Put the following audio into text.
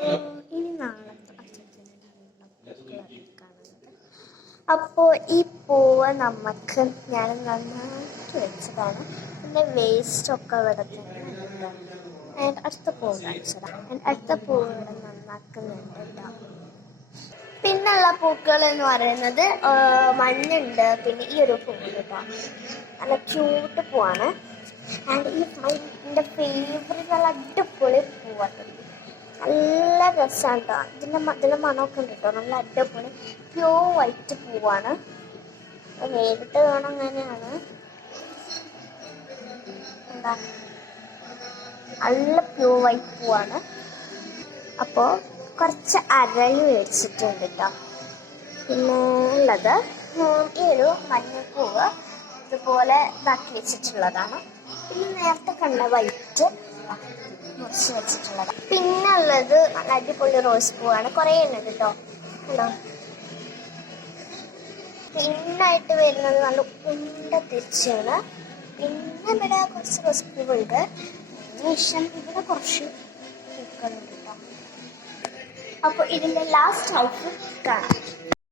ഇനി നാളത്തെ അപ്പോൾ ഈ പൂവ് നമുക്ക് ഞാൻ നന്നാക്കി വെച്ചതാണ്. പിന്നെ വേസ്റ്റൊക്കെ ഇവിടെ തന്നെ. അടുത്ത പൂവ് കാണിച്ചതാണ്. അടുത്ത പൂവ് ഇവിടെ നന്നാക്കുന്നുണ്ട് കേട്ടോ. പിന്നുള്ള പൂക്കൾ എന്ന് പറയുന്നത് മഞ്ഞുണ്ട്. പിന്നെ ഈ ഒരു പൂവ് കേട്ടോ, നല്ല ക്യൂട്ട് പൂവാണ്. ആൻഡ് ഈ എൻ്റെ ഫേവറേറ്റ് നല്ല അടിപൊളി പൂവാണ്. നല്ല രസമാണ് കേട്ടോ. ഇതിൻ്റെ മണമൊക്കെ ഉണ്ട് കേട്ടോ. നല്ല അടിപൊളി പ്യൂർ വൈറ്റ് പൂവാണ്. നേരിട്ട് കാണാൻ അങ്ങനെയാണ്. എന്താ നല്ല പ്യൂർ വൈറ്റ് പൂവാണ്. അപ്പോൾ കുറച്ച് അരളി മേടിച്ചിട്ടുണ്ട് കേട്ടോ. പിന്നെ ഉള്ളത് ഈ ഒരു മഞ്ഞപ്പൂവ് ഇതുപോലെ ഇതാക്കി വെച്ചിട്ടുള്ളതാണ്. പിന്നെ നേരത്തെ കണ്ട വൈറ്റ് മുറിച്ച് വെച്ചിട്ടുള്ളത്. പിന്നെ ഉള്ളത് നല്ല അടിപൊളി റോസ് പൂവാണ്. കുറേ ഉണ്ട് കേട്ടോ. ഉണ്ടോ? പിന്നായിട്ട് വരുന്നത് നല്ല ഉണ്ട തിരിച്ചാണ്. പിന്നെ ഇവിടെ കുറച്ച് റോസ് പൂവുണ്ട്. ശേഷം ഇവിടെ കുറച്ച് പൂക്കളുണ്ട് കേട്ടോ. അപ്പോൾ ഇതിൻ്റെ ലാസ്റ്റ് ഔട്ട്ഫിറ്റ് കാണാം.